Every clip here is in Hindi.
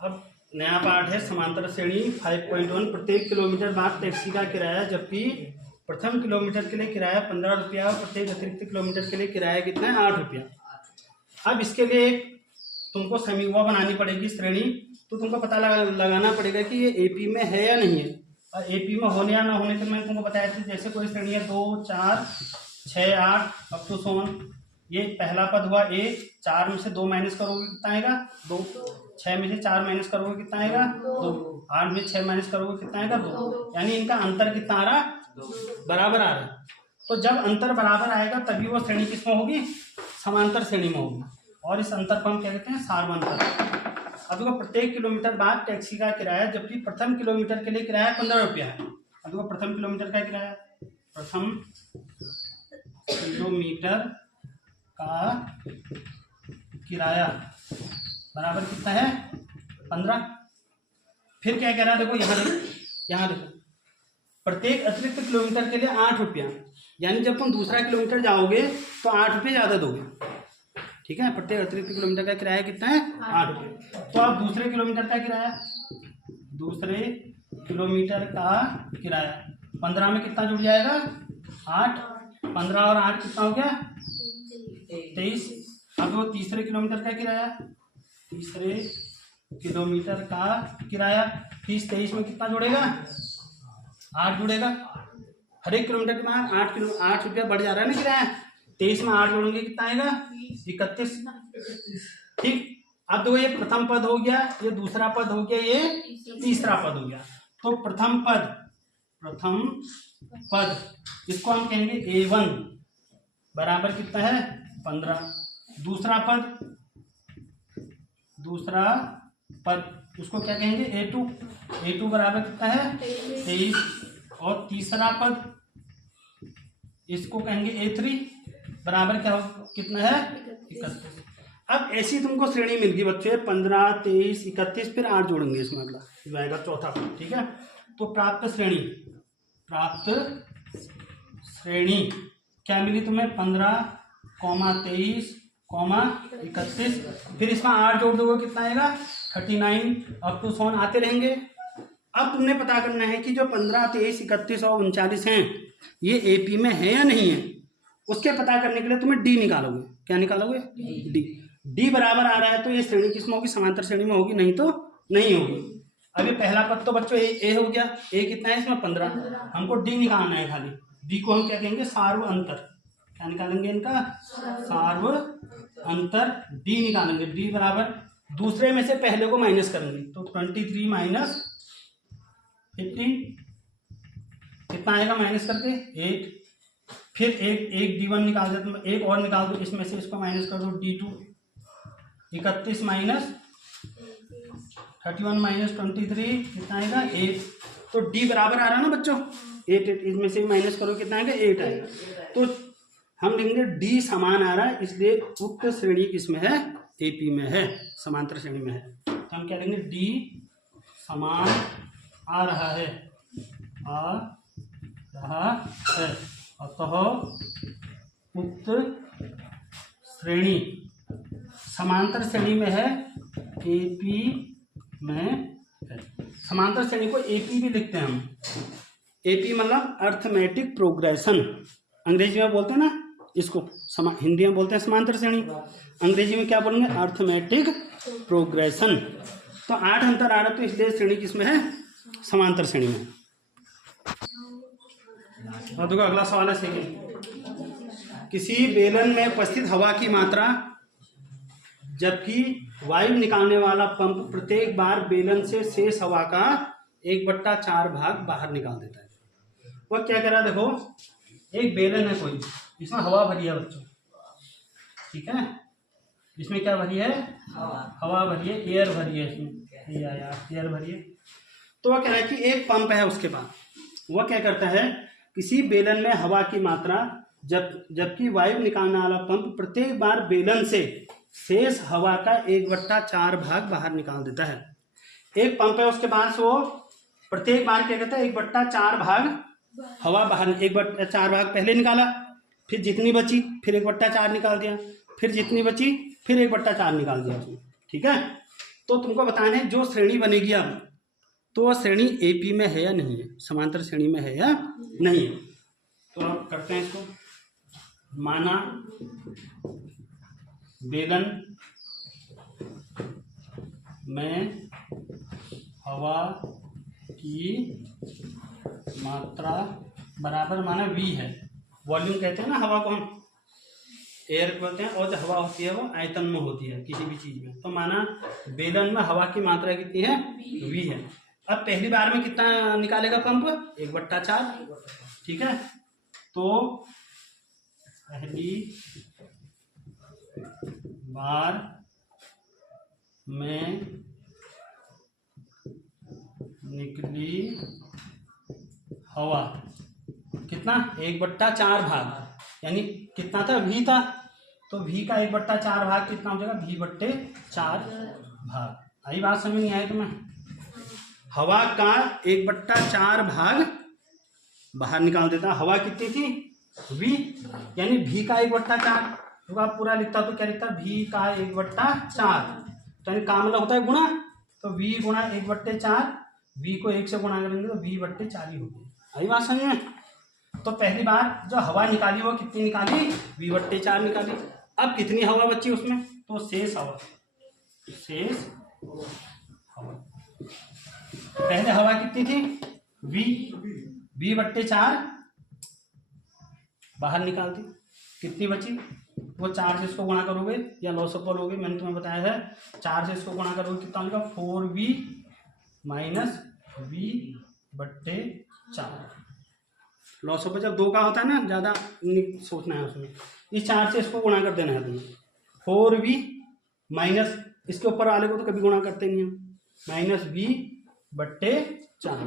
अब नया पाठ है समांतर श्रेणी 5.1। प्रत्येक किलोमीटर बाद टैक्सी का किराया, जबकि प्रथम किलोमीटर के लिए किराया 15 रुपया और प्रत्येक अतिरिक्त किलोमीटर के लिए किराया कितना है 8 रुपया। अब इसके लिए एक तुमको समीक्षा बनानी पड़ेगी श्रेणी। तो तुमको पता लगाना पड़ेगा कि ये एपी में है या नहीं है। और एपी में होने या ना होने के मैंने तुमको बताया था, जैसे कोई श्रेणी है 2, 4, 6, 8 अप टू 7। ये पहला पद हुआ ए, 4 में से 2 माइनस करोगे कितना आएगा 2, 6 में से 4 माइनस करोगे कितना आएगा 2, 8 में 6 माइनस करोगे कितना आएगा 2। यानी इनका अंतर कितना आ रहा, बराबर आ रहा है। तो जब अंतर बराबर आएगा तभी वो श्रेणी किसमें होगी, समांतर श्रेणी में होगी। और इस अंतर को हम क्या कहते हैं, सार्वंतर। अब देखो प्रत्येक किलोमीटर बाद टैक्सी का किराया, जबकि प्रथम किलोमीटर के लिए किराया 15 रुपया है। अब देखो प्रथम किलोमीटर का किराया, प्रथम किलोमीटर का किराया बराबर कितना है 15। फिर क्या कह रहा है, देखो यहाँ देखो प्रत्येक अतिरिक्त किलोमीटर के लिए 8 रुपया। यानी जब तुम दूसरा किलोमीटर जाओगे तो 8 रुपये ज़्यादा दोगे, ठीक है। प्रत्येक अतिरिक्त किलोमीटर का किराया कितना है 8 रुपये। तो अब दूसरे किलोमीटर का किराया, दूसरे किलोमीटर का किराया 15 में कितना जुड़ जाएगा 8, 15 और 8 कितना हो गया 23। अब वो तीसरे किलोमीटर का किराया, तीसरे किलोमीटर का किराया फीस 23 में कितना जुड़ेगा 8 जुड़ेगा। हर एक किलोमीटर के बाद 8 रुपया बढ़ जा रहा है ना किराया। 23 में 8 जोड़ेंगे कितना आएगा 31, ठीक। अब तो ये प्रथम पद हो गया, ये दूसरा पद हो गया, ये तीसरा पद हो गया। तो प्रथम पद इसको हम कहेंगे A1 बराबर कितना है 15। दूसरा पद उसको क्या कहेंगे A2 बराबर कितना है 23। और तीसरा पद इसको कहेंगे A3 बराबर क्या हो कितना है 31। अब ऐसी तुमको श्रेणी मिल गई बच्चे 15, 23, 31, फिर 8 जोड़ेंगे इसमें, अगला आएगा चौथा पद, ठीक है। तो प्राप्त श्रेणी क्या मिली तुम्हें 15, 23, 31। फिर इसमें 8 जोड़ दोगे कितना आएगा 39 अप टू 7 आते रहेंगे। अब तुमने पता करना है कि जो 15, 23, 31 और 39 हैं ये एपी में है या नहीं है। उसके पता करने के लिए तुम्हें डी निकालोगे। क्या निकालोगे डी बराबर आ रहा है तो ये श्रेणी किसमें होगी, समांतर श्रेणी में होगी, नहीं तो नहीं होगी। अब ये पहला पद तो बच्चों ए हो गया, ए कितना है इसमें 15। हमको डी निकालना है खाली। डी को हम क्या कहेंगे सार्व अंतर। क्या निकालेंगे इनका सार्व अंतर, डी निकालेंगे। डी बराबर दूसरे में से पहले को माइनस करेंगे तो 23 माइनस 15 कितना आएगा माइनस करके 8। फिर एक D1 निकाल दो, एक और निकाल दो इसमें से, इसको माइनस कर दो D2। 31 माइनस 31 माइनस 23 कितना आएगा 8। तो D बराबर आ रहा है ना बच्चों 8, इसमें से माइनस करो कितना आएगा 8 आएगा। तो हम लिखेंगे D समान आ रहा है, इसलिए उक्त श्रेणी किसमें है AP में है, समांतर श्रेणी में है। तो हम क्या लेंगे D समान आ रहा है अतः उक्त श्रेणी समांतर श्रेणी में है, एपी में है। समांतर श्रेणी को एपी भी लिखते हैं हम। एपी मतलब अर्थमेटिक प्रोग्रेशन, अंग्रेजी में बोलते हैं ना इसको, हिंदी में बोलते हैं समांतर श्रेणी, अंग्रेजी में क्या बोलेंगे अर्थमेटिक प्रोग्रेशन। तो 8 अंतर आ रहा है तो इसलिए श्रेणी किसमें है समांतर श्रेणी में। और देखो अगला सवाल है सेकंड। किसी बेलन में उपस्थित हवा की मात्रा, जबकि वायु निकालने वाला पंप प्रत्येक बार बेलन से शेष हवा का 1/4 भाग बाहर निकाल देता है। वह क्या कह रहा है, देखो एक बेलन है कोई, इसमें हवा भरी है बच्चों, ठीक है। इसमें क्या भरी है हवा भरी है, एयर भरी है, इसमें एयर भरी है। तो वह कह रहा है कि एक पंप है उसके पास, वह क्या करता है किसी बेलन में हवा की मात्रा, जबकि वायु निकालने वाला पंप प्रत्येक बार बेलन से शेष हवा का 1/4 भाग बाहर निकाल देता है। एक पंप है उसके पास, वो प्रत्येक बार क्या कहता है 1/4 भाग हवा बाहर, 1/4 भाग पहले निकाला, फिर जितनी बची फिर 1/4 निकाल दिया, फिर जितनी बची फिर 1/4 निकाल दिया उसने, ठीक है। तो तुमको बताना है जो श्रेणी बनेगी अब, तो वह श्रेणी एपी में है या नहीं है, समांतर श्रेणी में है या नहीं है। तो अब करते हैं इसको। माना बेलन में हवा की मात्रा बराबर माना V है। वॉल्यूम कहते हैं ना हवा को, हम एयर बोलते हैं, और जो हवा होती है वो आयतन में होती है किसी भी चीज में। तो माना बेलन में हवा की मात्रा कितनी है, V है। अब पहली बार में कितना निकालेगा पंप, 1/4, ठीक है। तो पहली बार में निकली हवा कितना, 1/4 भाग, यानी कितना था, V था, तो V का 1/4 भाग कितना हो जाएगा, V/4 भाग। आई बात समझ नहीं आई तुम्हें। हवा का 1/4 भाग बाहर निकाल देता। हवा कितनी थी, V, यानी V का 1/4। तो आप पूरा लिखता तो क्या लिखता, V का 1/4, तो यानी काम होता है गुणा, तो V गुणा 1/4, V को 1 से गुणा करेंगे तो V/4 ही होगी। आई बात समझ में। तो पहली बार जो हवा निकाली वो कितनी निकाली, V/4 निकाली। अब कितनी हवा बची उसमें, तो शेष हवा, शेष हवा। पहले हवा कितनी थी, V/4 बाहर निकाल दी, कितनी बची, वो 4 से इसको गुणा करोगे या लॉसअप लोगे, मैंने तुम्हें बताया है 4 से इसको गुणा करोगे कितना होगा, 4V माइनस V/4। लॉसअप जब 2 का होता है ना, ज़्यादा सोचना है उसमें, इस 4 से इसको गुणा कर देना है तुम्हें। 4V माइनस इसके ऊपर वाले को तो कभी गुणा करते नहीं हम, माइनस V/4।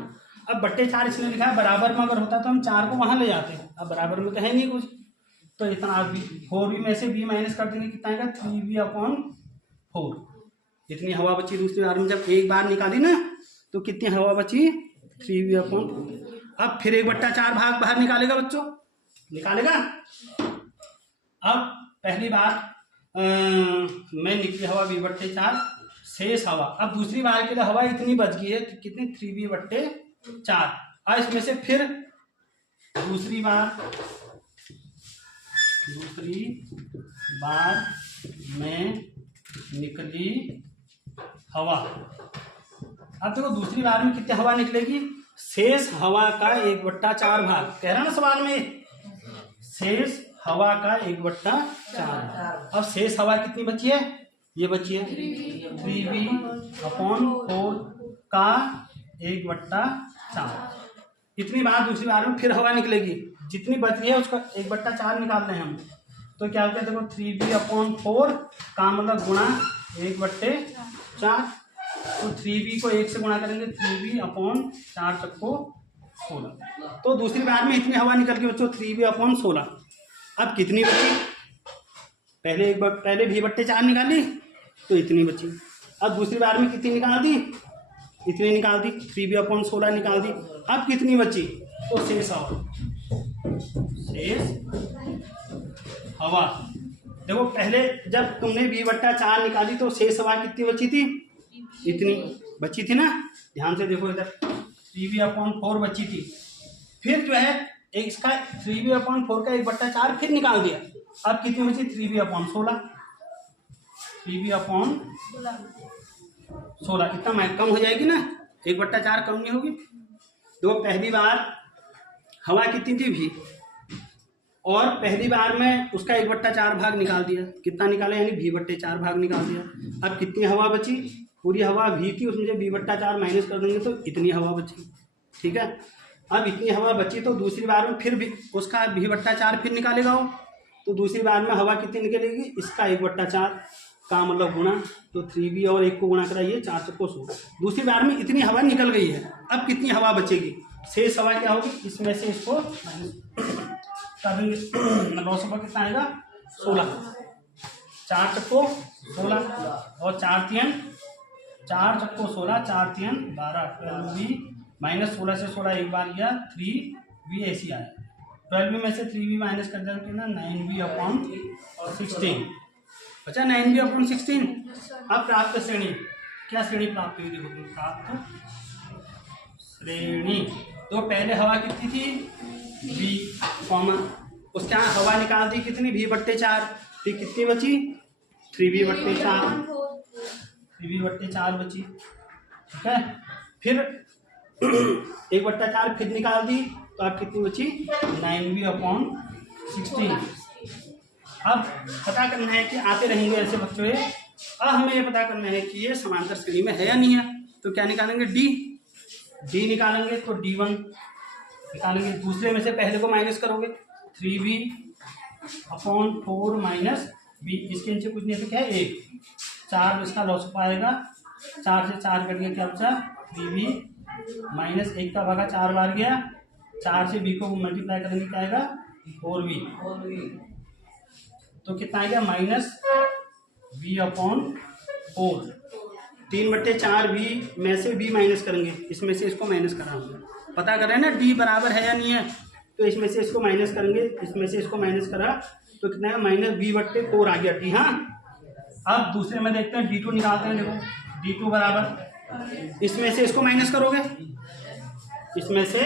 अब 4 इसने लिखा है, बराबर में अगर होता तो हम 4 को वहां ले जाते, अब बराबर में तो है नहीं कुछ, तो इतना 4V में से V माइनस कर देंगे, कितना आएगा, 3V/4। इतनी हवा बची दूसरी बार में, जब एक बार निकाली ना तो कितनी हवा बची, 3V/4। अब फिर 1/4 भाग बाहर निकालेगा बच्चों, निकालेगा। अब पहली बार में निकली हवा V/4, शेष हवा। अब दूसरी बार के लिए हवा इतनी बच गई है, कितनी, 3V/4। और इसमें से फिर दूसरी बार में निकली हवा। अब देखो दूसरी बार में कितनी हवा निकलेगी, शेष हवा का 1/4 भाग, कह रहा ना सवाल में, शेष हवा का 1/4। अब शेष हवा कितनी बची है, ये बची है 3V/4 का 1/4। इतनी बार दूसरी बार में फिर हवा निकलेगी, जितनी बच रही है उसका 1/4 निकाल रहे हैं हम, तो क्या होता है देखो, 3V/4 का मतलब गुणा 1/4, तो 3V को 1 से गुणा करेंगे, 3V/4 चक्को 16। तो दूसरी बार में इतनी हवा निकल के बच्चों 3V/16। अब कितनी बची, पहले V/4 निकाली तो इतनी बची। अब दूसरी बार में कितनी निकाल दी, इतनी निकाल दी, 3V/16 निकाल दी। अब कितनी बची, तो शेष हवा, शेष हवा। देखो पहले जब तुमने V/4 निकाली तो शेष हवा कितनी बची थी, इतनी बची थी ना, ध्यान से देखो इधर, 3V/4 बची थी। फिर जो है इसका 3V/4 का 1/4 फिर निकाल दिया। अब कितनी बची, 3V/16, 3V/16 इतना कम हो जाएगी ना, 1/4 कम नहीं होगी। देखो पहली बार हवा कितनी थी, V, और पहली बार में उसका 1/4 भाग निकाल दिया, कितना निकाला, यानी V/4 भाग निकाल दिया। अब कितनी हवा बची, पूरी हवा V थी, उसमें से V/4 माइनस कर देंगे तो इतनी हवा बची, ठीक है। अब इतनी हवा बची तो दूसरी बार में फिर भी उसका V/4 फिर निकालेगा वो, तो दूसरी बार में हवा कितनी निकलेगी, इसका 1/4 का मतलब गुणा, तो 3V और 1 को गुणा कराइए, 4 चक्को 16। दूसरी बार में इतनी हवा निकल गई है, अब कितनी हवा बचेगी, शेष हवा क्या होगी, इसमें से इसको लॉस हवा कितना आएगा, 16, 4 चक्को 16 और 4 3 4 चक्को 16, 4 3 12, 12V माइनस 16 से 16 एक बार लिया, 3V ऐसी आया। 12V में से 3V माइनस कर देते ना, 9V/16 बचा, 9V/16। अब प्राप्त श्रेणी क्या श्रेणी प्राप्त हुई, देखो प्राप्त श्रेणी। तो पहले हवा कितनी थी v कॉमा, उसके यहाँ हवा निकाल दी कितनी v/4, फिर कितनी बची 3v/4, 3v/4 बची, ठीक है। फिर 1/4 फिर निकाल दी तो आप कितनी बची 9v/16। अब पता करना है कि आते रहेंगे ऐसे बच्चों ये। अब हमें ये पता करना है कि ये समांतर श्रेणी में है या नहीं है, तो क्या निकालेंगे d निकालेंगे, तो d1 निकालेंगे। दूसरे में से पहले को माइनस करोगे 3v/4 माइनस b, इसके नीचे कुछ नहीं तो क्या है 1, 4 इसका लॉस पाएगा, 4 से 4 कट गया, क्या बचा 3v माइनस 1 का भागा 4 बार गया, 4 से b को मल्टीप्लाई करेंगे क्या आएगा 4v, तो कितना आएगा माइनस v/4। 3/4 v में से b माइनस करेंगे, इसमें से इसको माइनस करा हमने, पता कर रहे हैं ना d बराबर है या नहीं है, तो इसमें से इसको माइनस करेंगे, इसमें से इसको माइनस करा तो कितना है माइनस v/4 आ गया d। हाँ, अब दूसरे में देखते हैं d2 निकालते हैं। देखो d2 बराबर, इसमें से इसको माइनस करोगे, इसमें से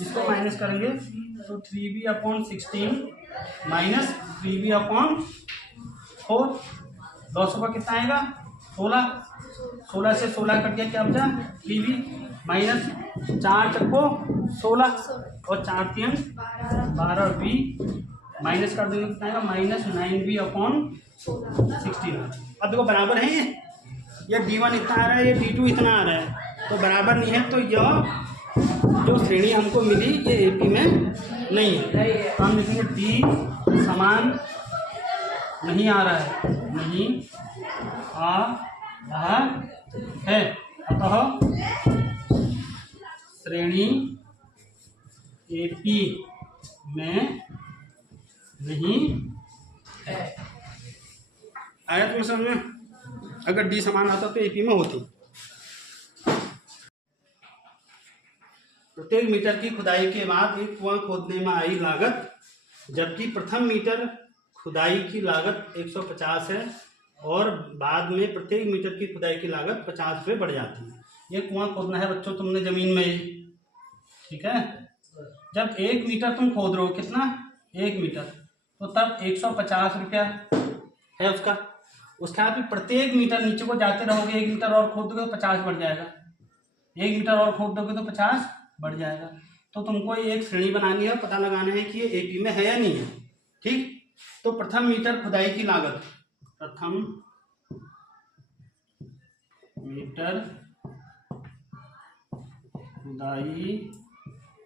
इसको माइनस करेंगे तो 3v/16 माइनस 3v/4, 200 का कितना आएगा 16, 16 से 16 कट गया, क्या बचा 3v माइनस 4 चक्को 16 और 4 3 12v माइनस कर देंगे कितना आएगा माइनस 9v/16। अब देखो बराबर है ये d1 इतना आ रहा है, ये d2 इतना आ रहा है, तो बराबर नहीं है, तो यह जो श्रेणी हमको मिली ये एपी में नहीं है, तो हम लिखेंगे d समान नहीं आ रहा है, नहीं आ रहा है, अतः श्रेणी एपी में नहीं है। आया तुम्हें समझ में? अगर डी समान आता तो एपी में होती। प्रत्येक मीटर की खुदाई के बाद एक कुआं खोदने में आई लागत, जबकि प्रथम मीटर खुदाई की लागत 150 है और बाद में प्रत्येक मीटर की खुदाई की लागत 50 रुपये बढ़ जाती है। ये कुआं खोदना है बच्चों तुमने जमीन में ही, ठीक है। जब 1 मीटर तुम खोद रहे हो, कितना 1 मीटर, तो तब 150 रुपया है उसका। उसके बाद भी प्रत्येक मीटर नीचे को जाते रहोगे, 1 मीटर और खोद दोगे तो 50 बढ़ जाएगा, 1 मीटर और खोद दोगे तो 50 बढ़ जाएगा। तो तुमको एक श्रेणी बनानी है, पता लगाना है कि ये एपी में है या नहीं है, ठीक। तो प्रथम मीटर खुदाई की लागत, प्रथम मीटर खुदाई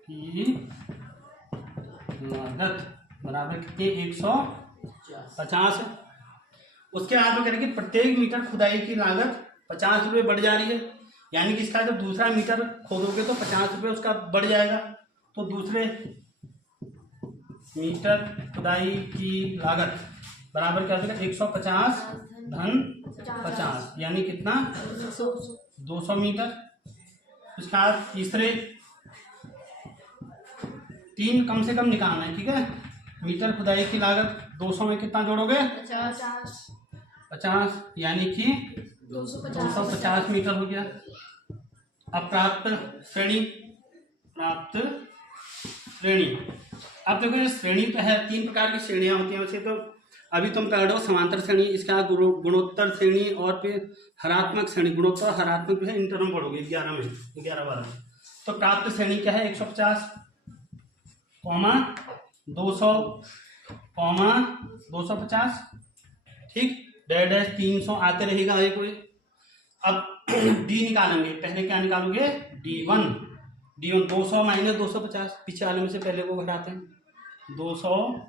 की लागत बराबर कितनी 150 है। उसके बाद में करेंगे प्रत्येक मीटर खुदाई की लागत 50 रुपये बढ़ जा रही है, यानी कि इसका जब दूसरा मीटर खोदोगे तो 50 रुपये उसका बढ़ जाएगा। तो दूसरे मीटर खुदाई की लागत बराबर क्या हो जाएगा 150 धन 50, यानी कितना 200 मीटर। उसके बाद तीसरे 3 कम से कम निकालना है, ठीक है। मीटर खुदाई की लागत 200 में कितना जोड़ोगे 50, यानी कि 250 मीटर हो गया। अब प्राप्त श्रेणी, अब देखो ये श्रेणी तो है, 3 प्रकार की श्रेणियां होती हैं वैसे तो। अभी तुम पढ़ रहे हो समांतर श्रेणी, इसके बाद गुणोत्तर श्रेणी और फिर हरात्मक श्रेणी। गुणोत्तर हरात्मक जो है इंटर में पढ़ोगे 11 में। तो प्राप्त श्रेणी क्या है 150, 200, 250, ठीक, डैश डैश 300 आते रहेगा ये कोई। अब डी निकालेंगे, पहले क्या निकालोगे D1 200 माइनस 250, पीछे वाले में से पहले को घटाते हैं, 200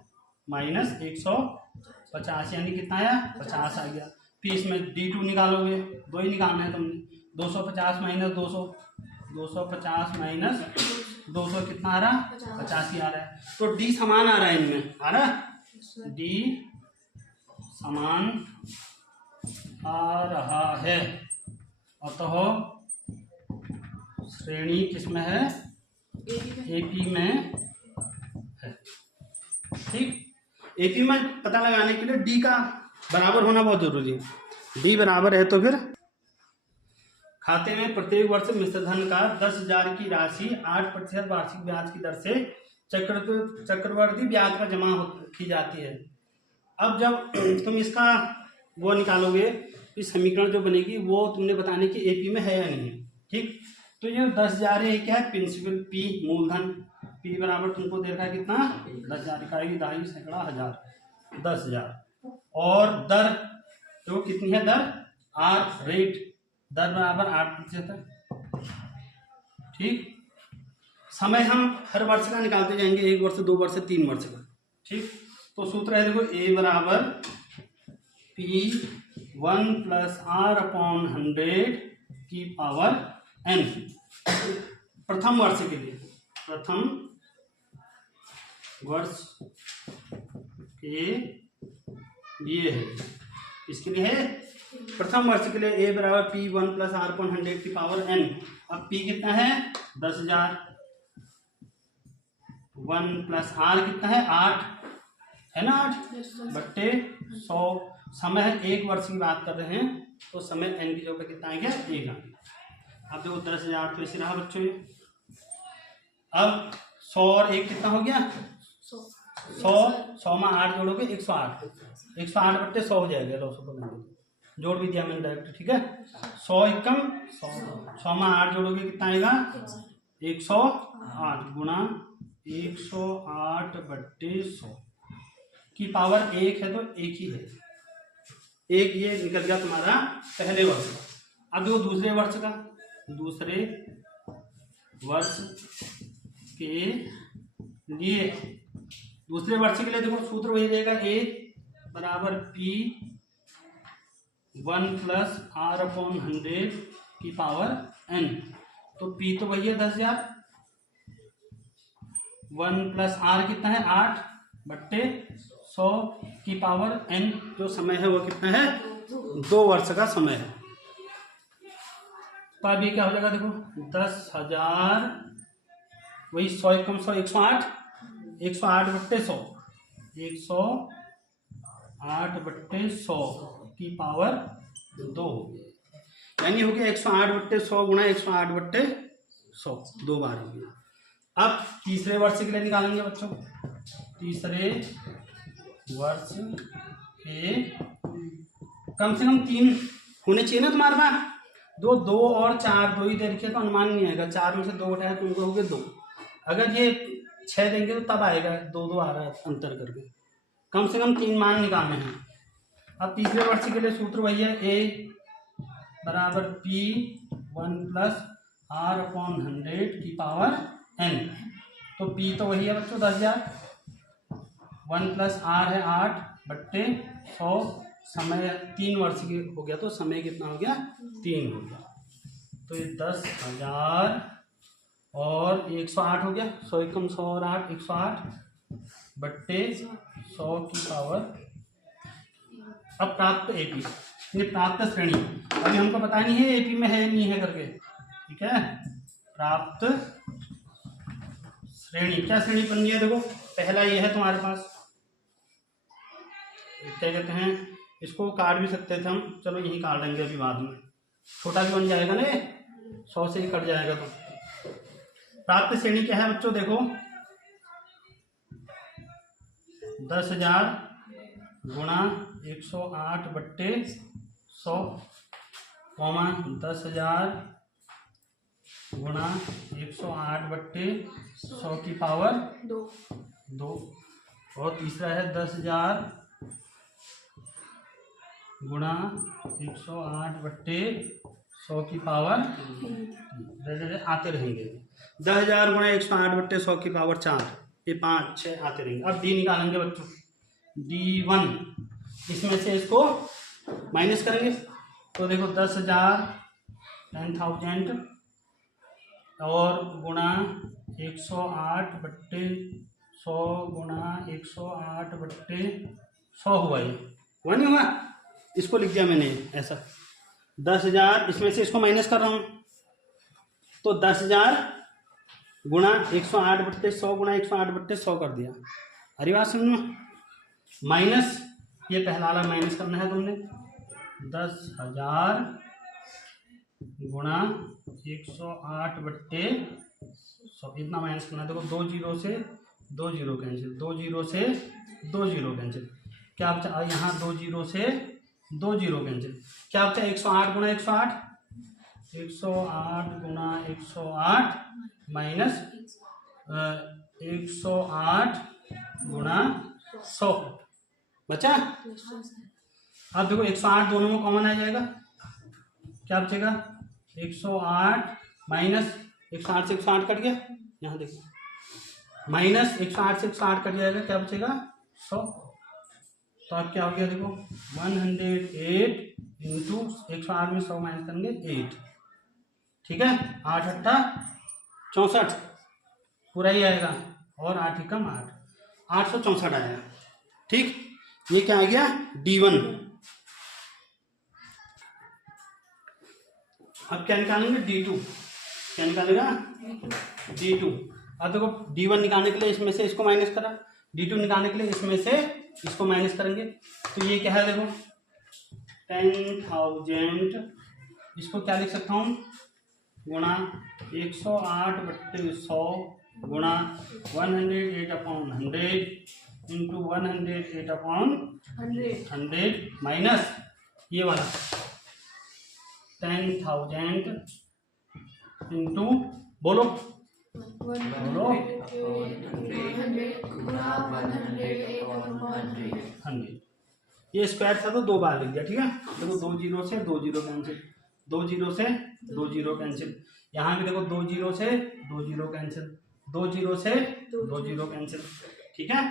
माइनस 150 यानी कितना आया 50 आ गया। फिर इसमें D2 निकालोगे, 2 ही निकालना है तुमने, 250 माइनस 200, 250 माइनस 200 कितना आ रहा 50 ही आ रहा है। तो D समान आ रहा है, इनमें आ रहा D समान आ रहा है, अतः श्रेणी किसमें है एपी में है, ठीक। एपी में पता लगाने के लिए डी का बराबर होना बहुत जरूरी है। डी बराबर है तो फिर खाते में प्रत्येक वर्ष मिश्र धन का 10,000 की राशि 8% वार्षिक ब्याज की दर से चक्रवर्ती ब्याज पर जमा की जाती है। अब जब तुम इसका वो निकालोगे, इस समीकरण जो बनेगी वो तुमने बताने की एपी में है या नहीं है। ठीक, तो ये 10,000 है, क्या है प्रिंसिपल, पी मूलधन, पी बराबर तुमको दे रखा है कितना 10,000, इकाई दहाई सैकड़ा हजार 10,000, और दर तो कितनी है दर आर, रेट दर बराबर 8%। ठीक, समय हम हर वर्ष का निकालते जाएंगे, 1 वर्ष 2 वर्ष 3 वर्ष का। ठीक, तो सूत्र है देखो ए बराबर P1 + R/100 की पावर n। प्रथम वर्ष के लिए, प्रथम वर्ष के लिए है, इसके लिए है प्रथम वर्ष के लिए ए बराबर P1 + R/100 की पावर n। अब P कितना है 10,000, 1 + R कितना है 8 है ना, 8 बट्टे 100। समय है 1 वर्ष की बात कर रहे हैं, तो समय n की जगह कितना आएगा 1 आएगा। अब देखो 10,000 तो ऐसे रहा बच्चों। अब 100 और 1 कितना हो गया 100 में 8 जोड़ोगे 108, 108 बट्टे 100 हो जाएगा, 200 को जोड़ भी दिया मैंने डायरेक्ट। ठीक है, 100 एकम 100 में 8 जोड़ोगे कितना आएगा 108 गुणा 108 बट्टे 100 की पावर 1 है, तो 1 ही है, 1 ये निकल गया तुम्हारा पहले वर्ष का। अब देखो दूसरे वर्ष का, दूसरे वर्ष के लिए, दूसरे वर्ष के लिए देखो सूत्र वही रहेगा ए बराबर P1 + R/100 की पावर n। तो P तो वही है 10,000, 1 + R कितना है 8 बट्टे 100 की पावर n। जो समय है वो कितना है 2 वर्ष का समय है। तो अब ये क्या हो जाएगा देखो 10,000 वही 100 एकम 100 108, 108 बट्टे 100, 108 बट्टे 100 की पावर 2 हो गया, यानी हो गया 108 बट्टे 100 गुणा 108 बट्टे 100, 2 बार हो गया। अब तीसरे वर्ष के लिए निकालेंगे बच्चों, तीसरे वर्ष के कम से कम 3 होने चाहिए ना तुम्हारे पास, 2 और 4, 2 ही दे रखे तो अनुमान नहीं आएगा, 4 में से 2 उठाया तो उनको हो गए 2। अगर ये 6 देंगे तो तब आएगा 2 आ रहा है अंतर करके, कम से कम 3 मान निकालने हैं। अब तीसरे वर्ष के लिए सूत्र वही है ए बराबर P1 + R/100 की पावर n। तो P तो वही है बच्चों 10,000, 1 + R है 8 बट्टे 100, समय 3 वर्ष की हो गया, तो समय कितना हो गया 3 हो गया। तो ये 10,000 और 108 हो गया, 100 एकम 100 और 8 108 बट्टे 100 की पावर। अब प्राप्त एपी, ये प्राप्त श्रेणी, अभी हमको पता नहीं है एपी में है नहीं है करके। ठीक है, प्राप्त श्रेणी, क्या श्रेणी बन गई है देखो, पहला ये है तुम्हारे पास, क्या कहते हैं इसको काट भी सकते थे हम, चलो यही काट देंगे अभी, बाद में छोटा भी बन जाएगा ना, 100 से ही कट जाएगा। तो प्राप्त श्रेणी क्या है बच्चों देखो, 10,000 गुणा 108 बट्टे 100 कॉमा 10,000 गुणा 108 बट्टे 100 की पावर 2, और तीसरा है 10,000 गुणा 108 बट्टे 100 की पावर, आते रहेंगे 10,000 गुणा 108 बट्टे 100 की पावर 4, ये 5 6 आते रहेंगे। अब डी निकालेंगे बच्चों, D1, इसमें से इसको माइनस करेंगे, तो देखो 10,000 10,000 और गुणा 108 बट्टे 100 गुणा 108 बट्टे 100 हुआ, ये हुआ नहीं हुआ, इसको लिख दिया मैंने ऐसा। 10,000 इसमें से इसको माइनस कर रहा हूँ, तो 10,000 गुणा 108 बट्टे 100 गुणा 108 बट्टे 100 कर दिया। अरे बात समझ में, माइनस ये पहला वाला माइनस करना है तुमने, 10,000 गुणा 108/100, इतना माइनस करना। देखो 2 जीरो से 2 जीरो कैंसिल, 2 जीरो से 2 जीरो कैंसिल, क्या बचा यहाँ 2 जीरो से 2 जीरो कैंसिल, क्या बचा 108 गुणा 108, 108 गुणा 108 माइनस 108 गुणा 100 बचा। अब देखो 108 दोनों में कॉमन आ जाएगा, क्या बचेगा 108 माइनस 108 से 108 कट गया, यहाँ देखो माइनस 108 से 108 कट जाएगा, क्या बचेगा 100। तो अब क्या हो गया देखो 108 इंटू 108 में 100 माइनस करेंगे 8, ठीक है 8 अट्ठा 64 पूरा ही आएगा, और 8 कम 8, 864 आएगा। ठीक, ये क्या आ गया D1। अब क्या निकालेंगे D2, क्या निकालेगा D2। अब देखो D1 निकालने के लिए इसमें से इसको माइनस करा, D2 निकालने के लिए इसमें से इसको माइनस करेंगे, तो ये क्या है देखो 10,000, इसको क्या लिख सकता हूँ गुणा 108/100 गुणा 108/100 इंटू 108/100 माइनस ये वाला 10,000 इंटू बोलो 100, ये स्क्वायर था तो 2 बार लिख दिया, ठीक है। देखो 2 जीरो से 2 जीरो कैंसिल, 2 जीरो से 2 जीरो कैंसिल, यहाँ भी देखो 2 जीरो से 2 जीरो कैंसिल, 2 जीरो से 2 जीरो कैंसिल, ठीक है।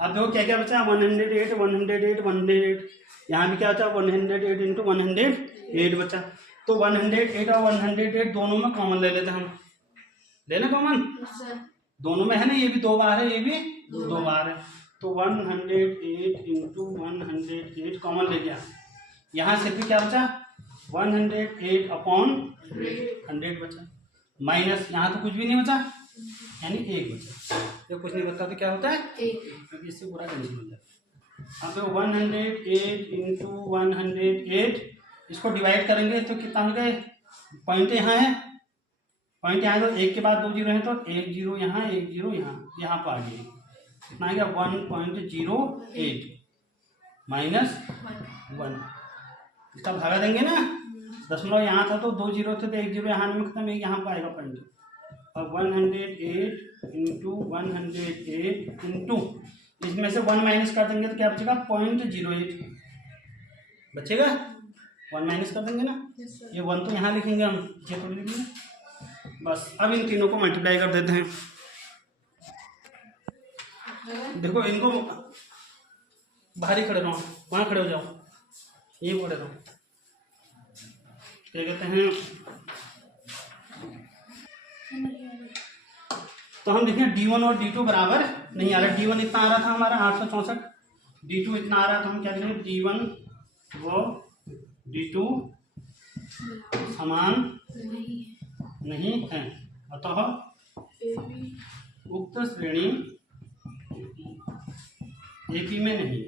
अब देखो क्या क्या बचा 108 108 108, यहाँ भी क्या बचा 108 इंटू 108 बचा। तो 108 और 108 दोनों में कॉमन ले लेते हम, लेना कॉमन दोनों में है ना, ये भी 2 बार है, ये भी 2 बार है, तो 108 इंटू 108 कॉमन ले गया, यहाँ से भी क्या बचा 108/100 बचा, माइनस यहाँ तो कुछ भी नहीं बचा, यानी 1 बचा। तो कुछ नहीं बचता तो क्या होता है 1, क्योंकि इससे पूरा कैंसिल हो जाता है। अब तो 108 इंटू 108, इसको डिवाइड करेंगे तो कितना हो गए, पॉइंट यहाँ है, पॉइंट यहाँ है तो 1 के बाद 2 जीरो है, तो 1 जीरो यहाँ 1 जीरो यहाँ पर आ गई, कितना आ गया 1.08 माइनस 1, इसका भागा देंगे ना, दशमलव यहाँ था तो 2 जीरो थे तो 1 जीरो यहाँ में खत्म, एक यहाँ पर आएगा पॉइंट। अब 108 इंटू 108 इंटू इसमें से 1 माइनस कर देंगे तो क्या बचेगा 0.08 बचेगा, 1 माइनस कर देंगे ना, ये 1 तो यहाँ लिखेंगे हम, ये तो लिखेंगे बस। अब इन तीनों को मल्टीप्लाई कर देते हैं, देखो इनको बाहर ही खड़े रहो, वहाँ खड़े हो जाओ, ये खड़े रहो, क्या कहते हैं, तो हम देखें D1 और D2 बराबर नहीं आ रहा, D1 इतना आ रहा था हमारा 864, D2 इतना आ रहा था, हम क्या करेंगे D1 व D2 समान नहीं है, अतः उक्त श्रेणी AP में नहीं है।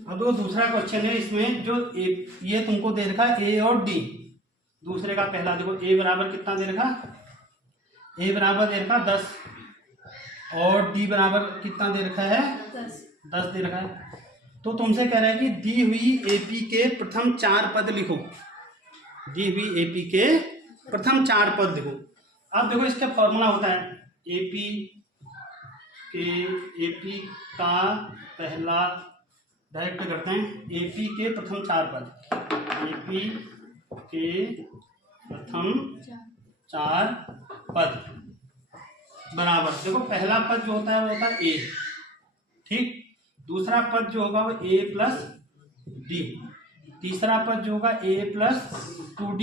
अब देखो दूसरा क्वेश्चन है, इसमें जो ये तुमको दे रखा है A और D, दूसरे का पहला देखो A बराबर कितना दे रखा, A बराबर दे रखा 10 और D बराबर कितना दे रखा है 10 दे रखा है। तो तुमसे कह रहा है कि दी हुई AP के प्रथम 4 पद लिखो, दी हुई AP के प्रथम 4 पद लिखो। अब देखो इसका फॉर्मूला होता है AP का पहला, डायरेक्ट करते हैं AP के प्रथम 4 पद, AP के प्रथम 4 पद बराबर, देखो पहला पद जो होता है वो होता है A, ठीक, दूसरा पद जो होगा वो A प्लस D, तीसरा पद जो होगा A प्लस 2D,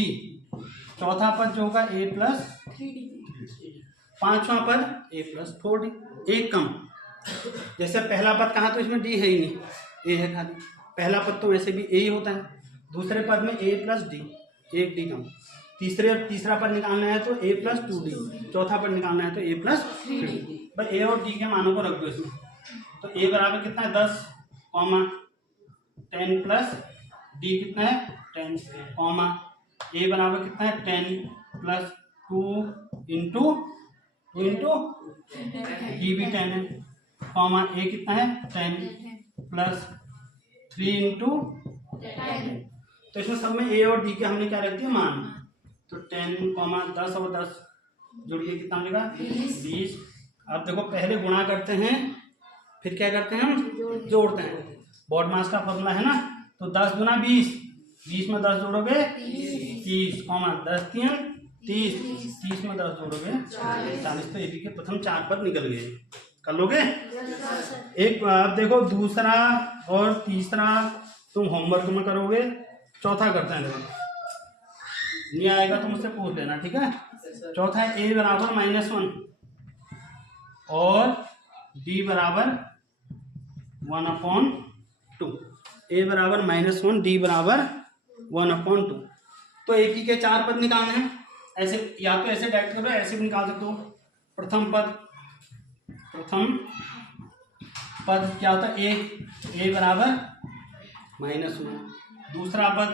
चौथा पद जो होगा A प्लस 3D, पांचवा पद A प्लस 4D, एक कम, जैसे पहला पद कहा तो इसमें D है ही नहीं, A है खाली, पहला पद तो वैसे भी A ही होता है, दूसरे पद में A प्लस D, एक D कम, तीसरा पद निकालना है तो a प्लस 2d, चौथा पद निकालना है तो a प्लस 3d। भाई a और d के मानों को रख दो इसमें। तो a बराबर कितना है 10 कॉमा 10 प्लस d कितना है 10 कॉमा a बराबर कितना है 10 प्लस 2 इंटू d भी 10 है कॉमा a कितना है 10 प्लस 3 इंटू। तो इसमें सब में a और d के हमने क्या रख दिया मान। तो 10 कॉमा 10 और 10 जुड़ के कितना मिलेगा 20। अब देखो पहले गुणा करते हैं फिर क्या करते हैं हम जोड़ते हैं। बॉड मास का फॉर्मूला है ना। तो 10 गुना 20, 20 में 10 जोड़ोगे 30 कॉमा 10 3 30, 30 में 10 जोड़ोगे 40। तो एपी के प्रथम 4 पद निकल गए। कर लोगे एक। अब देखो दूसरा और तीसरा तुम होमवर्क में करोगे, चौथा करते हैं। देखो नहीं आएगा तो मुझसे पूछ लेना, ठीक है। चौथा है a बराबर -1 और d बराबर 1/2। a बराबर -1 d बराबर 1/2। तो एपी के 4 पद निकालने हैं। ऐसे या तो ऐसे डायरेक्ट करो, ऐसे भी निकाल सकते हो। प्रथम पद क्या होता है a बराबर -1। दूसरा पद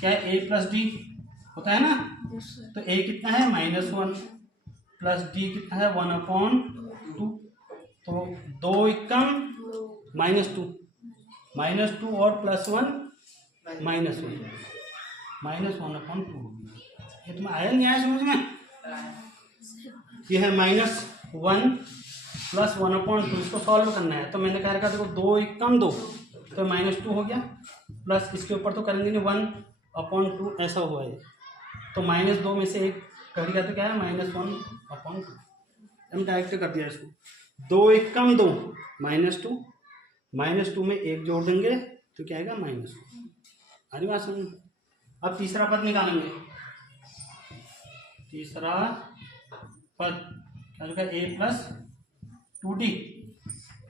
क्या है a प्लस डी होता है ना। तो a कितना है -1 प्लस d कितना है 1/2। तो 2 एकम -2 और +1 -1/2 होगी। ये तुम्हें आया नहीं आया समझ में। ये है -1 प्लस 1/2। इसको सॉल्व करना है तो मैंने कह रखा देखो 2 एकम 2 तो -2 हो गया, प्लस इसके ऊपर तो करेंगे नहीं 1/2 ऐसा हुआ है। तो -2 में से एक कट गया तो क्या है -1/2। हम डायरेक्ट कर दिया इसको। 2 एकम 2 -2 में एक जोड़ देंगे तो क्या आएगा -2। अरे बात समझ। अब तीसरा पद निकालेंगे। तीसरा पद क्या होगा a प्लस 2d।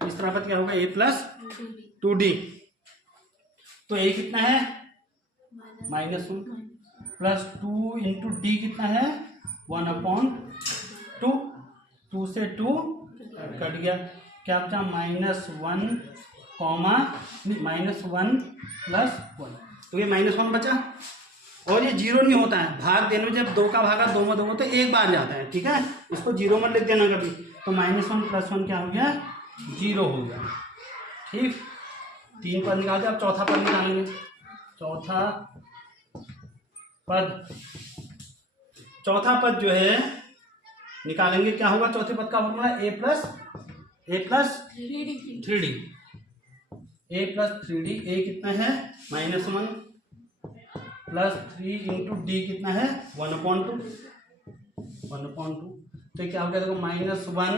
तीसरा पद क्या होगा a प्लस 2d। तो a कितना है -1 प्लस 2 इंटू d कितना है 1/2। 2 से 2 कट गया, क्या बचा -1 प्लस 1। तो ये -1 बचा और ये 0 नहीं होता है। भाग देने में जब 2 का भागा 2 में 2 तो एक बार जाता है, ठीक है। इसको 0 में लिख देना कभी। तो -1 प्लस 1 क्या हो गया 0 हो गया, ठीक। 3 पद निकाल दिया। अब चौथा पद निकालेंगे। चौथा पद जो है निकालेंगे क्या होगा। चौथे पद का formula a plus 3d। a plus 3d। a कितना है -1 प्लस 3 इंटू d कितना है 1/2। तो क्या हो गया देखो -1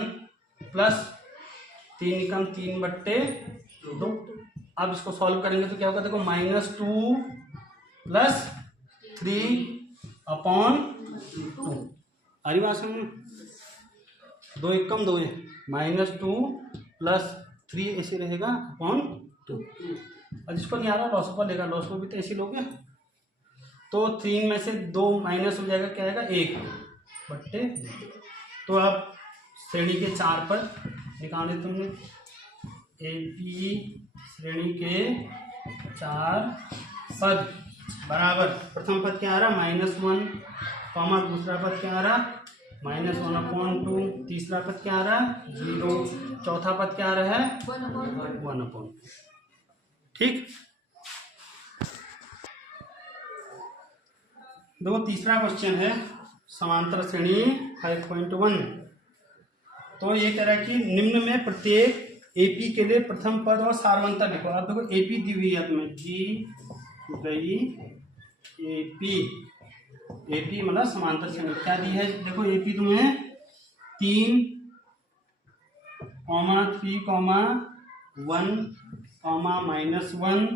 प्लस 3 एकम 3/2। अब इसको सॉल्व करेंगे तो क्या होगा देखो -2 प्लस 3/2। अरे बात समझ। 2 एकम 2 है -2 प्लस 3 ऐसे रहेगा 2। और जिसको नहीं आ रहा लॉस पर लेगा, लॉस को भी तो ऐसे लोगे। तो 3 में से 2 माइनस हो जाएगा, क्या आएगा 1/2। तो अब श्रेणी के 4 पद निकाले तुमने। एपी श्रेणी के 4 पद बराबर प्रथम पद क्या आ रहा -1 कॉमा दूसरा पद क्या आ रहा -1/2। तीसरा पद क्या आ रहा 0। चौथा पद क्या आ रहा है 1/2। ठीक। देखो तीसरा क्वेश्चन है समांतर श्रेणी 5.1। तो ये कह रहा है कि निम्न में प्रत्येक एपी के लिए प्रथम पद और सारवंतर लिखो। अब देखो एपी दी हुई है तुम्हें, दी गई एपी मतलब समांतर श्रेणी क्या दी है। देखो एपी तुम्हें 3, 3, -1, -1,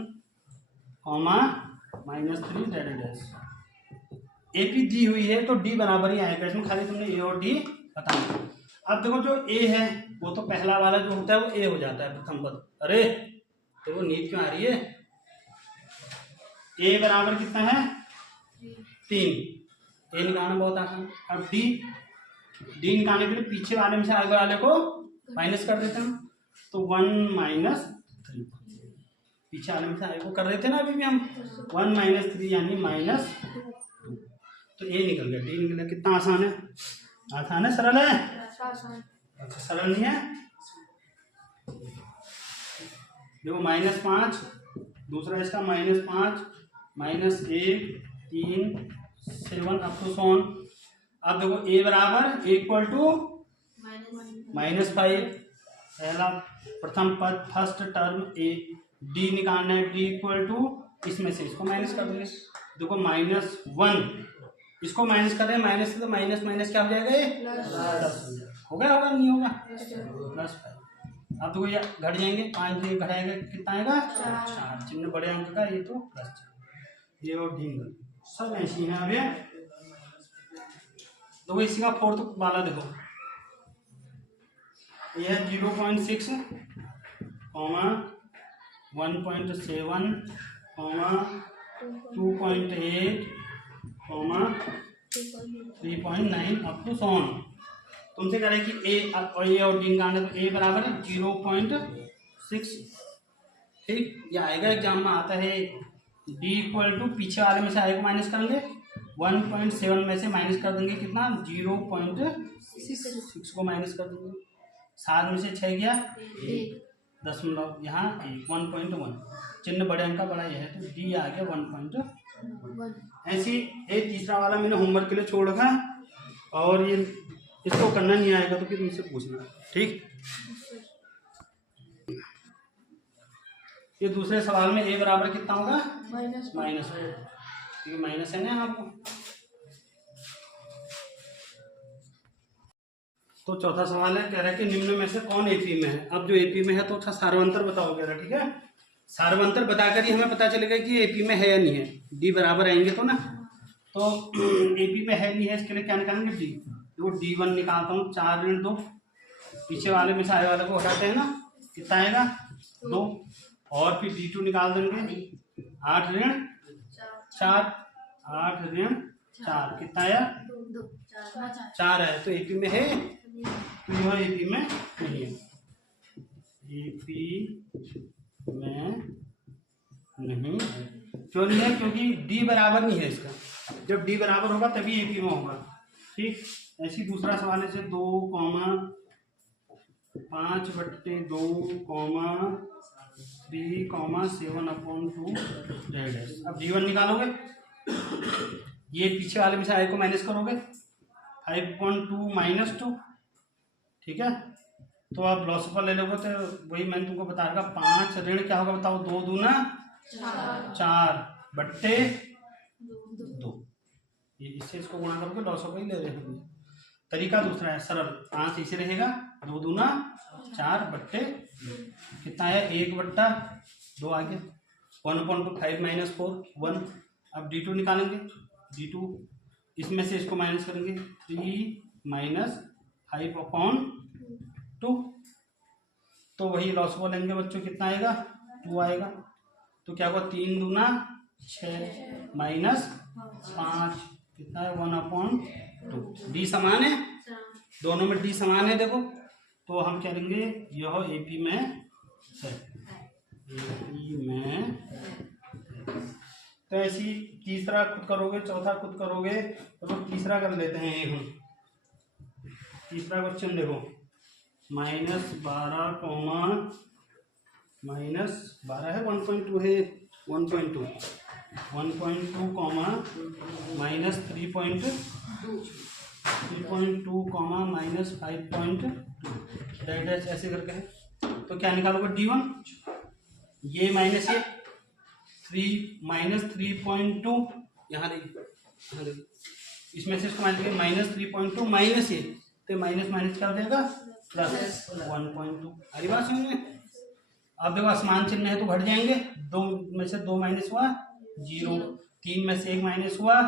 -3 एपी दी हुई है तो डी बराबर ही आएगा। इसमें खाली तुमने ए और डी बताना। अब देखो जो ए है वो तो पहला वाला जो होता है वो ए हो जाता है प्रथम पद। अरे तो वो नींद क्यों आ रही है। ए बराबर कितना है 3, ए निकालना बहुत आसान। अब डी निकालने के लिए पीछे वाले में से आगे वाले को माइनस कर देते हैं, तो 1 - 3, पीछे वाले में से आगे को कर देते ना अभी भी हम, 1 - 3 यानी -2, तो ए निकल गया, डी निकल गया। कितना आसान है, आसान है, सरल है, अच्छा सरल नहीं है। देखो -5, दूसरा इसका -5, -1, 3, 7 अप टू 7। अब देखो ए बराबर इक्वल टू -5, पहला प्रथम पद फर्स्ट टर्म ए। डी निकालना है, डी इक्वल टू इसमें से इसको माइनस कर देंगे। देखो -1 इसको माइनस कर रहे हैं, माइनस से तो माइनस माइनस क्या हो जाएगा ये प्लस हो गया, होगा नहीं होगा +5। अब देखो ये घट जाएंगे, 5 से घटाएंगे कितना आएगा 4, चिन्ह बड़े अंक का, ये तो प्लस ये और डी सब ऐसी है। अब ये देखो इसी का फोर्थ वाला देखो, ये है 0.6, 1.7, 2.8, 3.9 अप टू 7। तुमसे कह रहे हैं कि ए और ये और डी निकालना, तो ए बराबर है 0.6, ठीक। ये आएगा एग्जाम में आता है, डी इक्वल टू पीछे वाले में से आए को माइनस करेंगे, 1.7 में से माइनस कर देंगे कितना 0.6 को माइनस कर देंगे, 7 में से 6 गया 1, यहाँ 1.1, चिन्ह बड़े अंक का बड़ा यह है, तो डी आ गया 1.1। ऐसी एक तीसरा वाला मैंने होमवर्क के लिए छोड़ रखा, और ये इसको करना नहीं आएगा तो फिर मुझसे पूछना, ठीक। ये दूसरे सवाल में ए बराबर कितना होगा माइनस, क्योंकि माइनस है ना आपको। तो चौथा सवाल है, कह रहा है कि निम्न में से कौन एपी में है। अब जो एपी में है तो अच्छा सार्वंतर बताओ कह रहा है, ठीक है। सार्वंतर बताकर ही हमें पता चलेगा कि एपी में है या नहीं है। डी बराबर आएंगे तो ना, तो एपी में है नहीं है, इसके लिए क्या निकालेंगे डी। तो D1 निकालता हूँ, 4 ऋण 2, पीछे वाले में से आगे वाले को हटाते हैं ना, कितना आएगा 2, और फिर D2 निकाल देंगे, 8 ऋण 4, 8 ऋण 4 कितना आया 4 है, तो एपी में है, तो यह एपी में नहीं है, एपी में नहीं है। क्यों नहीं है, क्योंकि D बराबर नहीं है इसका, जब D बराबर होगा तभी एपी में होगा, ठीक। ऐसी दूसरा सवाल है 2,5/2, 3,7/2 z। अब D1 निकालोगे, ये पीछे वाले में से आए को माइनस करोगे, 5.2 - 2, ठीक है। तो आप लॉसफल ले लोगे तो वही मैंने तुमको बता रहा, 5 ऋण क्या होगा बताओ, 2 दूना 4/2, इससे इसको गुणा करोगे, लॉसफल ही ले रहे हैं। तरीका दूसरा है सरल, 5 इसे रहेगा, 2 दूना 4/2 कितना है 1/2 आ गया, 1/2 5 - 4 1। अब D2 निकालेंगे, D2 इसमें से इसको माइनस करेंगे, 3 - 5/2, तो वही लॉसफल लेंगे बच्चों, कितना आएगा 2 आएगा। तो क्या होगा 3 दूना 6 -5 कितना है 1/2। डी समान है, दोनों में डी समान है देखो, तो हम क्या लेंगे, यह एपी में है, एपी में। तो ऐसी तीसरा खुद करोगे, चौथा खुद करोगे, तो तीसरा कर लेते हैं एक हम। तीसरा क्वेश्चन देखो, -12, -12 है, 1.2 है, 1.2, -3.2, -5.2 डैश ऐसे करके है। तो क्या निकालोगे D1, ये माइनस ये 3.2, यहाँ देखिए इसमें से इसको -3.2 माइनस ये, तो माइनस माइनस क्या हो जाएगा +1.2। अरे बात समझ में। अब देखो असमान चिन्ह है तो घट जाएंगे, 2 में से 2 माइनस हुआ 0, 3 में से 1 माइनस हुआ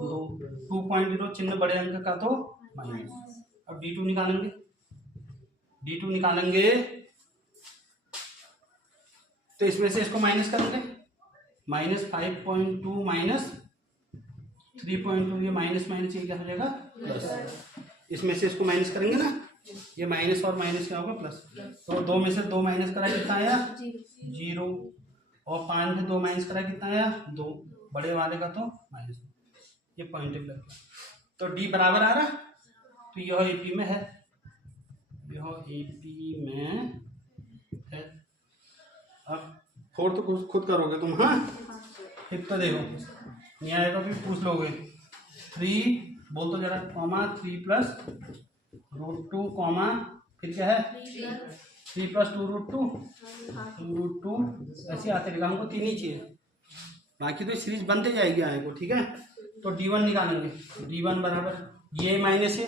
2, 2.0 चिन्ह बड़े अंक का तो माइनस। अब D2 निकालेंगे, D2 निकालेंगे तो इसमें से इसको माइनस करेंगे, -5.2 माइनस 3.2, ये माइनस माइनस ये क्या हो जाएगा प्लस। इसमें से इसको माइनस करेंगे ना, ये माइनस और माइनस क्या होगा प्लस। तो 2 में से 2 माइनस करा कितना आया 0, और 5 में 2 माइनस करा कितना आया 2, बड़े वाले का तो माइनस, ये पॉइंट लग गया। तो डी बराबर आ रहा, तो यह एपी में है, यह एपी में है। अब फोर्थ तो खुद करोगे तुम, हाँ फिफ्थ तो देखो नहीं आएगा फिर पूछ लोगे। 3 बोल तो जरा, कॉमा 3 प्लस √2 कॉमा फिर क्या है 3 प्लस 2 √2 ऐसे आते रहेगा, हमको 3 ही चाहिए, बाकी तो सीरीज बनते जाएगी आए को, ठीक है। तो D1 निकालेंगे, D1 बराबर ये माइनस है,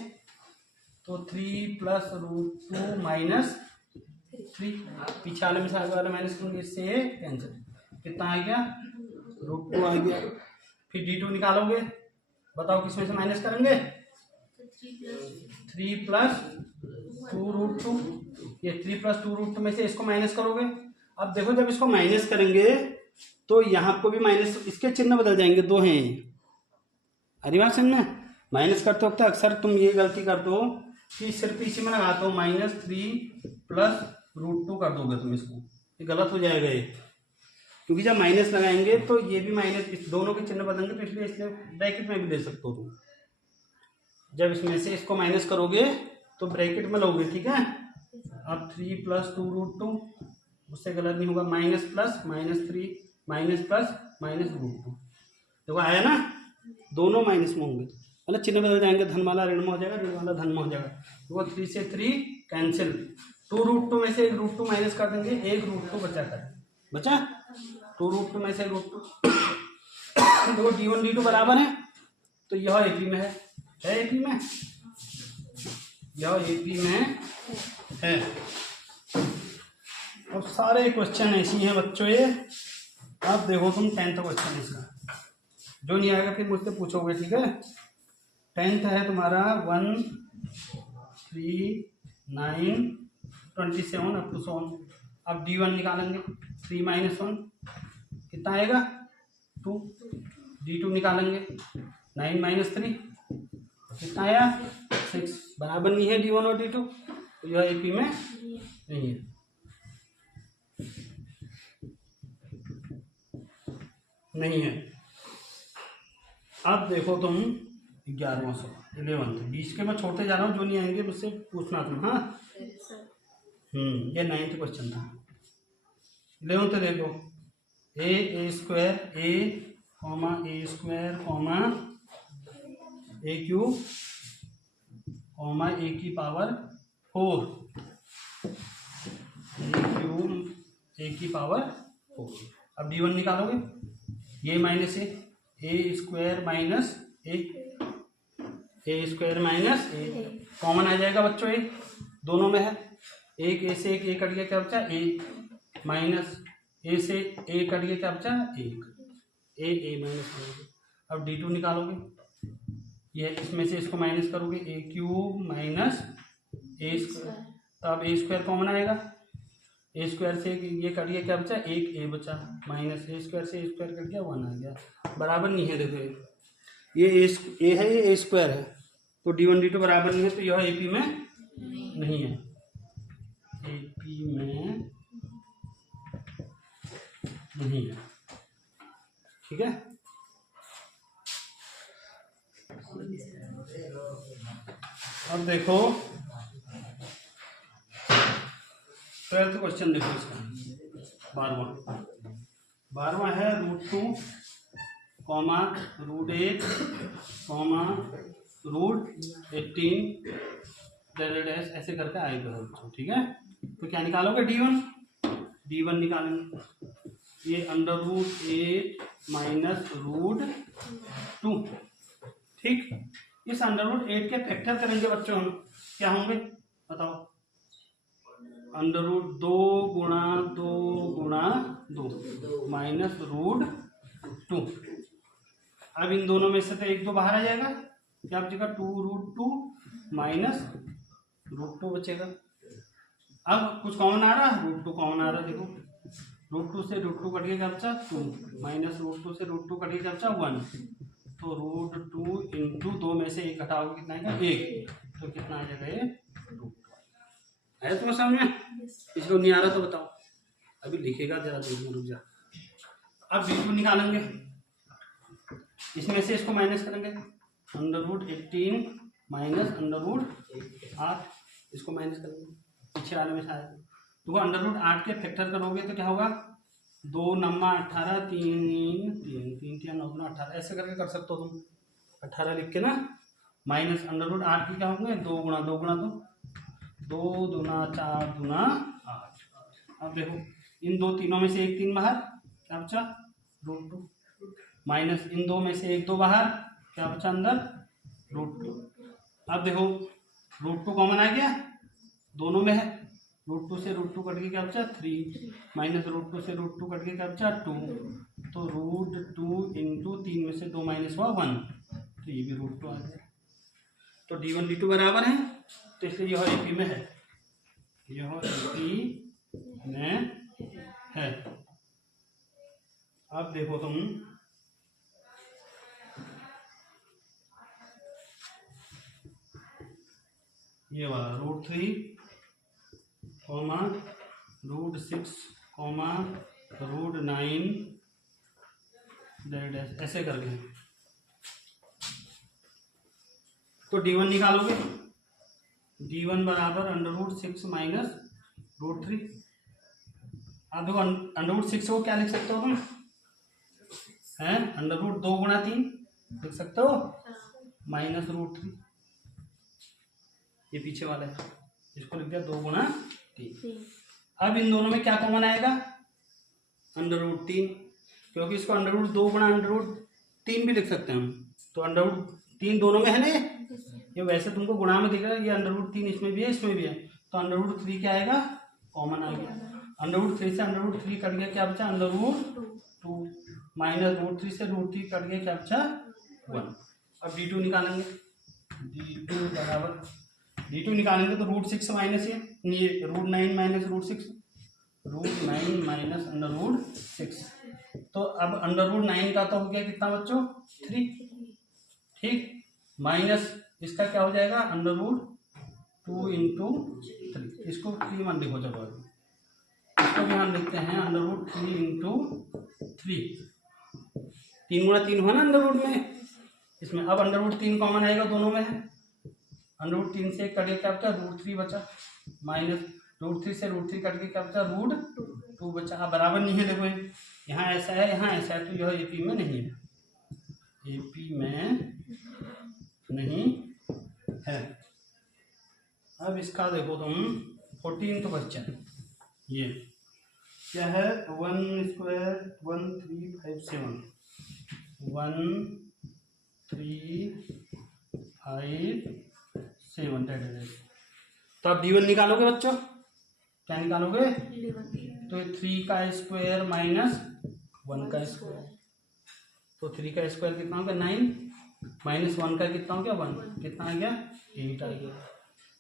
तो 3 प्लस √2 माइनस 3, पीछे वाले में से आगे वाला माइनस करेंगे, इससे कैंसिल, कितना आ गया √2 आ गया। फिर D2 निकालोगे, बताओ किसमें से माइनस करेंगे 3 प्लस 2 √2, ये 3 प्लस 2 √2 में से इसको माइनस करोगे। अब देखो जब इसको माइनस करेंगे तो यहाँ को भी माइनस, इसके चिन्ह बदल जाएंगे, 2 हैं, अरे बात समझना। माइनस करते वक्त अक्सर तुम ये गलती कर दो कि सिर्फ इसी में लगाते हो -3 प्लस √2 कर दोगे तुम इसको, ये गलत हो जाएगा ये, क्योंकि जब माइनस लगाएंगे तो ये भी माइनस, इस दोनों के चिन्ह बदलेंगे, तो इसलिए ब्रैकेट में भी दे सकते हो तुम। जब इसमें से इसको माइनस करोगे तो ब्रैकेट में लोगे, ठीक है। अब 3 प्लस 2 √2, उससे गलत नहीं होगा, minus plus -3 minus plus minus √2, देखो आया ना, दोनों माइनस में होंगे, मतलब चिन्ह बदल जाएंगे, धन वाला ऋण में हो जाएगा, ऋण वाला धन में हो जाएगा। तो 3 से 3 कैंसिल, 2 √2 में से एक √2 माइनस कर देंगे, एक √2 बचा, 2 √2 में से √2। देखो D1 D2 बराबर है, तो यह एपी में है एपी में, यह एपी में है। और सारे क्वेश्चन ऐसी हैं बच्चों ये। अब देखो तुम 10th क्वेश्चन इसका, जो नहीं आएगा फिर मुझसे पूछोगे, ठीक है। 10th है तुम्हारा 1, 3, 9, 27 अप टू 7। अब D1 निकालेंगे, 3 - 1 कितना आएगा 2, D2 निकालेंगे 9 - 3 कितना आया 6, बराबर नहीं है D1 और D2, तो यह एपी में नहीं है, नहीं है। अब देखो तुम 11वां सवाल 11th, 20 के मैं छोड़ते जा रहा हूँ, जो नहीं आएंगे मुझसे पूछना तुम, हाँ। ये 9th क्वेश्चन था। 11th देखो, a² a comma a² comma a³ comma a की पावर 4, a³ a की पावर 4। अब D1 निकालोगे, ये minus a² minus a² minus a, common आ जाएगा बच्चों, एक दोनों में है, एक a से एक a कट गया, क्या बचा a, माइनस a से a कट गया, क्या बचा एक, a माइनस। अब D2 निकालोगे, ये इसमें से इसको माइनस करोगे, a³ माइनस a², तब a² कॉमन आएगा, a² से ये कट गया, क्या बचा एक a बचा, माइनस a² से a² कट गया 1 आ गया, बराबर नहीं है। देखो ये a है, ये a² है, तो D1 D2 बराबर नहीं है, तो यह एपी में नहीं है, एपी में नहीं है, ठीक है। अब देखो 12th क्वेश्चन, देखो इसका 12वां है √2 कॉमा √8 कॉमा √18 डैश ऐसे करके आएगा, ठीक है। तो क्या निकालोगे D1 निकालेंगे, ये √8 माइनस √2, ठीक। इस √8 के फैक्टर करेंगे बच्चों हम, क्या होंगे बताओ, √2 गुणा 2 गुणा 2 माइनस √2। अब इन दोनों में से तो 1 2 बाहर आ जाएगा, क्या बचेगा 2√2 माइनस √2 बचेगा। अब कुछ कॉमन आ रहा है, √2 कॉमन आ रहा है, देखो √2 से √2 कट गया क्या बचा 2 माइनस √2 से √2 कट गया क्या बचा 1। तो √2 इंटू 2 में से 1 घटाओगे कितना आएगा 1, तो कितना आ जाएगा ये √2 आया तुम्हारे सामने। इसको नहीं आ रहा तो बताओ, अभी लिखेगा जरा देर रुक जा। अब v2 निकालेंगे, इसमें से इसको माइनस करेंगे √18 माइनस √8, इसको माइनस करेंगे पीछे वाले में शायद। तो √8 के फैक्टर करोगे तो क्या होगा 2 नम्मा 18 3 3 3 3 9 18, ऐसे करके कर सकते हो तुम 18 लिख के ना। माइनस √8 की क्या होंगे 2 गुना 2 गुना 2 2 दूना 4 दूना 8। अब देखो इन दो तीनों में से एक 3 बाहर क्या बचा √2 माइनस इन 2 में से एक 2 बाहर क्या बचा अंदर √2। अब देखो √2 कॉमन आ गया दोनों में है, √2 से √2 कट के क्या बचा 3 माइनस √2 से √2 कट के क्या बचा 2। तो √2 इंटू 3 में से 2 माइनस हुआ 1, तो ये भी √2 आ गया। तो d1 d2 बराबर है, तो इसलिए यह AP में है, यह AP में है। अब देखो तुम ये वाला √3 √6 √9 ऐसे करके, तो d1 निकालोगे, d1 बराबर √6 माइनस √3। अब देखो √6 को क्या लिख सकते हो तुम हैं √2 गुणा 3 लिख सकते हो माइनस √3, ये पीछे वाला है इसको लिख दिया 2 गुणा 3। अब इन दोनों में क्या कॉमन आएगा √3, क्योंकि इसको √2 गुणा √3 भी लिख सकते हैं हम, तो √3 दोनों में है ना, ये वैसे तुमको गुणा में दिख रहा है, ये √3 इसमें भी है इसमें भी है, तो √3 क्या आएगा कॉमन आ गया। √3 से √3 कट गया क्या बचा √2 माइनस √3 से √3 कट गया क्या बचा 1। अब d2 निकालेंगे, d2 बराबर d2 निकालेंगे तो √6 माइनस ये √9 माइनस √6 √9 माइनस √6। तो अब √9 का तो हो गया कितना बच्चों 3, ठीक, माइनस इसका क्या हो जाएगा √2 इंटू 3, इसको 3 मान लिखो जब इसको भी हम लिखते हैं √3 इंटू 3, 3 गुणा 3 हुआ ना √ में इसमें। अब √3 कॉमन आएगा दोनों में है, √3 से कट के क्या बचा √3 बचा माइनस √3 से √3 कट के क्या बचा √2 बचा। अब बराबर नहीं है, देखो यहाँ ऐसा है यहाँ ऐसा है, तो यह AP में नहीं है, AP में नहीं है। अब इसका देखो तुम 14th क्वेश्चन, ये क्या है 1 स्क्वायर 1 3 5 7 1 3 5 7। तो आप d1 निकालोगे बच्चों, क्या निकालोगे तो 3 का स्क्वायर माइनस 1 का स्क्वायर, तो 3 का स्क्वायर कितना हो गया 9 माइनस 1 का कितना हो गया 1, कितना आ गया 8 आ गया।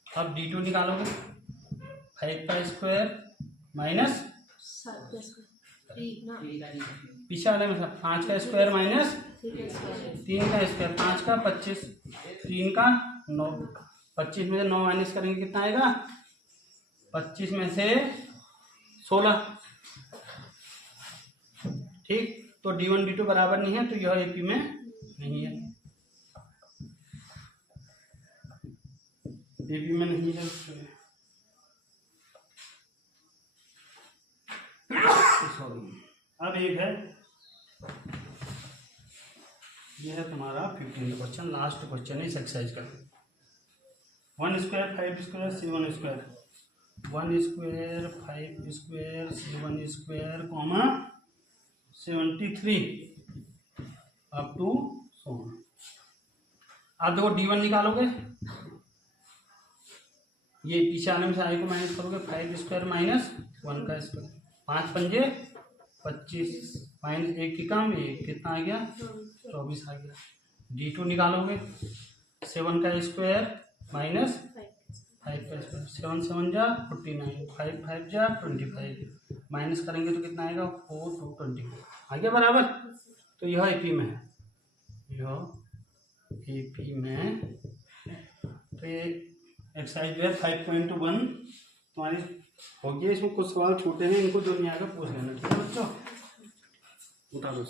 अब d2 निकालोगे 5 का स्क्वायर माइनस पीछे वाले में 5 का स्क्वायर माइनस 3 का स्क्वायर, 5 का 25 3 का 9, 25 में से 9 माइनस करेंगे कितना आएगा 25 में से 16, ठीक। तो d1 d2 बराबर नहीं है, तो यह AP में नहीं है, AP में नहीं है। अब एक है, यह है तुम्हारा 15 क्वेश्चन, लास्ट क्वेश्चन है इस एक्सरसाइज का। 1 square 5 square 7 square 1 square 5 square 7 square comma 73 up to 100। आप देखो d1 निकालोगे, ये पीछे आने में से आई को माइनस करोगे 5 स्क्वायर माइनस 1 का स्क्वायर, 5 पंजे 25 माइनस 1 की कम 1 कितना आ गया 24 आ गया। d2 निकालोगे 7 का स्क्वायर माइनस 5 का स्क्वायर, 7 7 जा 49 5 5 जा 25 माइनस करेंगे तो कितना आएगा 4 2 24 आ गया बराबर। तो यह एपी में है, यह एपी में। तो ये एक्सरसाइज जो है 5.1 तुम्हारी हो गया। इसमें कुछ सवाल छोटे हैं, इनको जो नहीं आएगा पूछ लेना, ठीक है बच्चों। उठा दो।